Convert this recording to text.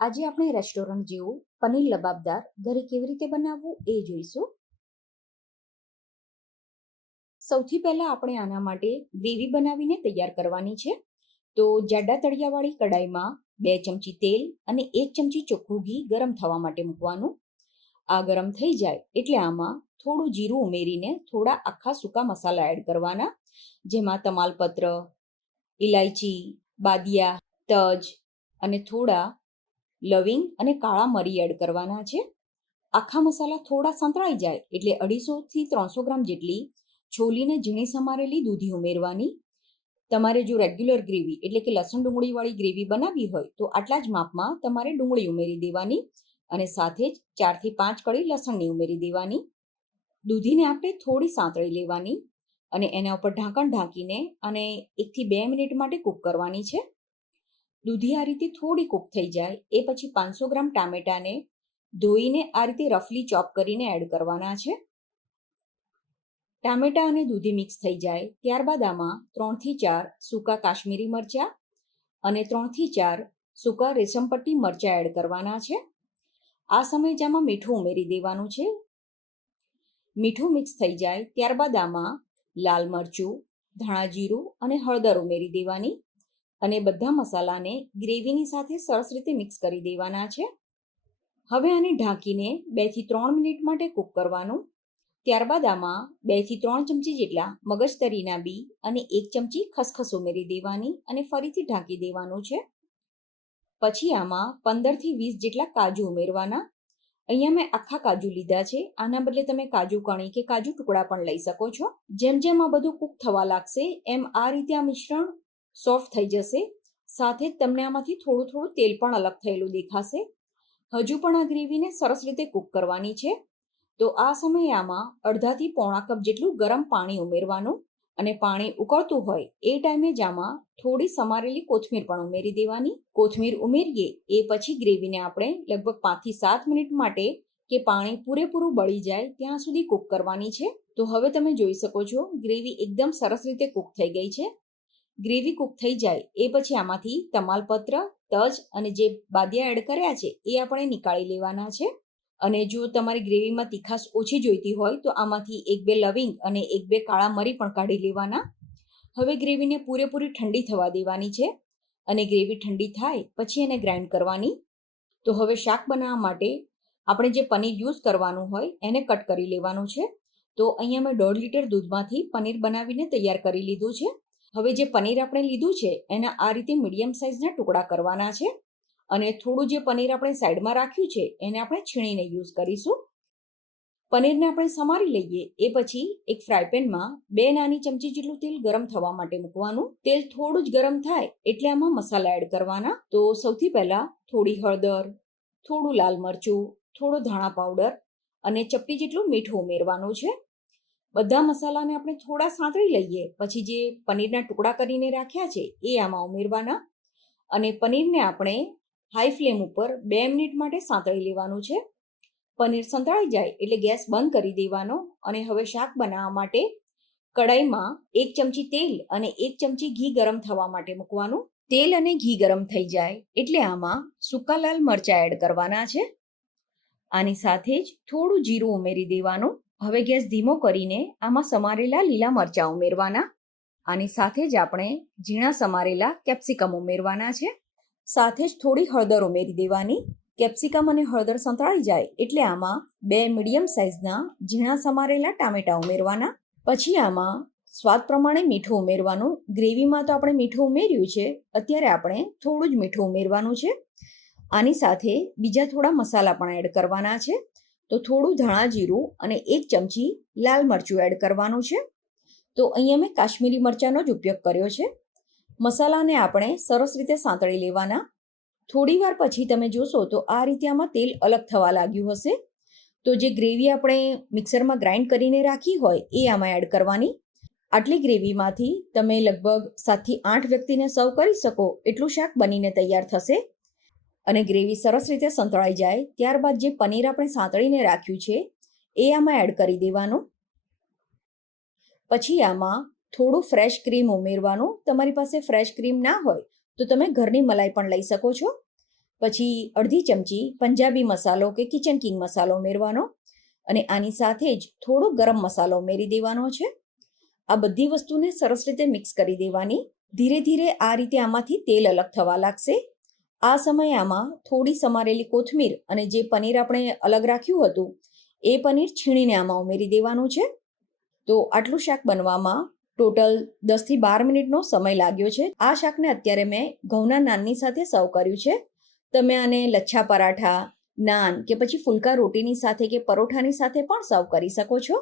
આજે આપણે રેસ્ટોરન્ટ જેવું પનીર લબાબદાર ઘરે કેવી રીતે બનાવવું એ જોઈશું. સૌથી પહેલા આપણે આના માટે ગ્રેવી બનાવીને તૈયાર કરવાની છે. તો જાડા તળિયાવાળી કડાઈમાં 2 ચમચી તેલ અને 1 ચમચી ચોખ્ખું ઘી ગરમ થવા માટે મૂકવાનું. આ ગરમ થઈ જાય એટલે આમાં થોડું જીરું ઉમેરીને થોડા આખા સૂકા મસાલા એડ કરવાના, જેમાં તમાલપત્ર, ઇલાયચી, બાદિયા, તજ અને થોડા લવિંગ અને કાળા મરી એડ કરવાના છે. આખા મસાલા થોડા સંતળાઈ જાય એટલે 250 થી 300 ગ્રામ જેટલી છોલીને ઝીણી સમારેલી દૂધી ઉમેરવાની. તમારે જો રેગ્યુલર ગ્રેવી એટલે કે લસણ ડુંગળીવાળી ગ્રેવી બનાવવી હોય તો આટલા જ માપમાં તમારે ડુંગળી ઉમેરી દેવાની અને સાથે જ 4 થી 5 કળી લસણની ઉમેરી દેવાની. દૂધીને આપણે થોડી સાંતળી લેવાની અને એના ઉપર ઢાંકણ ઢાંકીને અને 1 થી 2 મિનિટ માટે કૂક કરવાની છે. દૂધી આ રીતે થોડી કૂક થઈ જાય એ પછી 500 ગ્રામ ટામેટાને ધોઈને આ રીતે રફલી ચોપ કરીને એડ કરવાના છે. ટામેટા અને દૂધી મિક્સ થઈ જાય ત્યારબાદ આમાં 3 થી 4 સૂકા કાશ્મીરી મરચાં અને 3 થી 4 સૂકા રેશમપટ્ટી મરચાં એડ કરવાના છે. આ સમયે જ આમાં મીઠું ઉમેરી દેવાનું છે. મીઠું મિક્સ થઈ જાય ત્યારબાદ આમાં લાલ મરચું, ધાણા જીરું અને હળદર ઉમેરી દેવાની અને બધા મસાલાને ગ્રેવીની સાથે સરસ રીતે મિક્સ કરી દેવાના છે. હવે આને ઢાંકીને 2 થી 3 મિનિટ માટે કૂક કરવાનું. ત્યારબાદ આમાં 2 થી 3 ચમચી જેટલા મગજતરીના બી અને 1 ચમચી ખસખસ ઉમેરી દેવાની અને ફરીથી ઢાંકી દેવાનું છે. પછી આમાં 15 થી 20 જેટલા કાજુ ઉમેરવાના. અહીંયા મેં આખા કાજુ લીધા છે. આના બદલે તમે કાજુ કણી કે કાજુ ટુકડા પણ લઈ શકો છો. જેમ જેમ આ બધું કૂક થવા લાગશે એમ આ રીતે આ મિશ્રણ સોફ્ટ થઈ જશે. સાથે જ તમને આમાંથી થોડું થોડું તેલ પણ અલગ થયેલું દેખાશે. હજુ પણ આ ગ્રેવીને સરસ રીતે કૂક કરવાની છે. તો આ સમયે આમાં અડધાથી પોણા કપ જેટલું ગરમ પાણી ઉમેરવાનું અને પાણી ઉકળતું હોય એ ટાઈમે જ આમાં થોડી સમારેલી કોથમીર પણ ઉમેરી દેવાની. કોથમીર ઉમેરીએ એ પછી ગ્રેવીને આપણે લગભગ 5 થી 7 મિનિટ માટે કે પાણી પૂરેપૂરું બળી જાય ત્યાં સુધી કૂક કરવાની છે. તો હવે તમે જોઈ શકો છો ગ્રેવી એકદમ સરસ રીતે કૂક થઈ ગઈ છે. ગ્રેવી કૂક થઈ જાય એ પછી આમાંથી તમાલપત્ર, તજ અને જે બાદિયા એડ કર્યા છે એ આપણે નીકાળી લેવાના છે. અને જો તમારી ગ્રેવીમાં તીખાશ ઓછી જોઈતી હોય તો આમાંથી 1-2 લવિંગ અને 1-2 કાળા મરી પણ કાઢી લેવાના. હવે ગ્રેવીને પૂરેપૂરી ઠંડી થવા દેવાની છે અને ગ્રેવી ઠંડી થાય પછી એને ગ્રાઇન્ડ કરવાની. તો હવે શાક બનાવવા માટે આપણે જે પનીર યુઝ કરવાનું હોય એને કટ કરી લેવાનું છે. તો અહીંયા મેં 1.5 લીટર દૂધમાંથી પનીર બનાવીને તૈયાર કરી લીધું છે. હવે જે પનીર આપણે લીધું છે એના આ રીતે મીડિયમ સાઇઝના ટુકડા કરવાના છે અને થોડું જે પનીર આપણે સાઈડમાં રાખ્યું છે એને આપણે છીણીને યુઝ કરીશું. પનીરને આપણે સમારી લઈએ એ પછી એક ફ્રાય પેનમાં 2 નાની ચમચી જેટલું તેલ ગરમ થવા માટે મૂકવાનું. તેલ થોડું જ ગરમ થાય એટલે આમાં મસાલા એડ કરવાના. તો સૌથી પહેલા થોડી હળદર, થોડું લાલ મરચું, થોડો ધાણા પાવડર અને ચપટી જેટલું મીઠું ઉમેરવાનું છે. બધા મસાલાને આપણે થોડા સાંતળી લઈએ પછી જે પનીરના ટુકડા કરીને રાખ્યા છે એ આમાં ઉમેરવાના અને પનીરને આપણે હાઈ ફ્લેમ ઉપર 2 મિનિટ માટે સાંતળી લેવાનું છે. પનીર સંતળાઈ જાય એટલે ગેસ બંધ કરી દેવાનો અને હવે શાક બનાવવા માટે કડાઈમાં 1 ચમચી તેલ અને 1 ચમચી ઘી ગરમ થવા માટે મૂકવાનું. તેલ અને ઘી ગરમ થઈ જાય એટલે આમાં સૂકા લાલ મરચાં એડ કરવાના છે. આની સાથે જ થોડું જીરું ઉમેરી દેવાનું. હવે ગેસ ધીમો કરીને આમાં સમારેલા લીલા મરચાં ઉમેરવાના. આની સાથે જ આપણે ઝીણા સમારેલા કેપ્સિકમ ઉમેરવાના છે. સાથે જ થોડી હળદર ઉમેરી દેવાની. કેપ્સિકમ અને હળદર સંતળાઈ જાય એટલે આમાં 2 મીડિયમ સાઇઝના ઝીણા સમારેલા ટામેટા ઉમેરવાના. પછી આમાં સ્વાદ પ્રમાણે મીઠું ઉમેરવાનું. ગ્રેવીમાં તો આપણે મીઠું ઉમેર્યું છે, અત્યારે આપણે થોડું જ મીઠું ઉમેરવાનું છે. આની સાથે બીજા થોડા મસાલા પણ એડ કરવાના છે. તો થોડું ધાણા જીરું અને 1 ચમચી લાલ મરચું એડ કરવાનું છે. તો અહીંયા મેં કાશ્મીરી મરચાંનો જ ઉપયોગ કર્યો છે. મસાલાને આપણે સરસ રીતે સાંતળી લેવાના. થોડી વાર પછી તમે જોશો તો આ રીતે આમાં તેલ અલગ થવા લાગ્યું હશે. તો જે ગ્રેવી આપણે મિક્સરમાં ગ્રાઇન્ડ કરીને રાખી હોય એ આમાં એડ કરવાની. આટલી ગ્રેવીમાંથી તમે લગભગ 7 થી 8 વ્યક્તિને સર્વ કરી શકો એટલું શાક બનીને તૈયાર થશે. અને ગ્રેવી સરસ રીતે સંતળાઈ જાય ત્યારબાદ જે પનીર આપણે સાંતળીને રાખ્યું છે એ આમાં એડ કરી દેવાનું. પછી આમાં થોડું ફ્રેશ ક્રીમ ઉમેરવાનું. તમારી પાસે ફ્રેશ ક્રીમ ના હોય તો તમે ઘરની મલાઈ પણ લઈ શકો છો. પછી અડધી ચમચી પંજાબી મસાલો કે કિચન કિંગ મસાલો ઉમેરવાનો અને આની સાથે જ થોડો ગરમ મસાલો ઉમેરી દેવાનો છે. આ બધી વસ્તુને સરસ રીતે મિક્સ કરી દેવાની. ધીરે ધીરે આ રીતે આમાંથી તેલ અલગ થવા લાગશે. આ સમયે આમાં થોડી સમારેલી કોથમીર અને જે પનીર આપણે અલગ રાખ્યું હતું એ પનીર છીણીને આમાં ઉમેરી દેવાનું છે. તો આટલું શાક બનવામાં ટોટલ 10થી 12 મિનિટનો સમય લાગ્યો છે. આ શાકને અત્યારે મેં ઘઉંના નાનની સાથે સર્વ કર્યું છે. તમે આને લચ્છા પરાઠા, નાન કે પછી ફુલકા રોટીની સાથે કે પરોઠાની સાથે પણ સર્વ કરી શકો છો.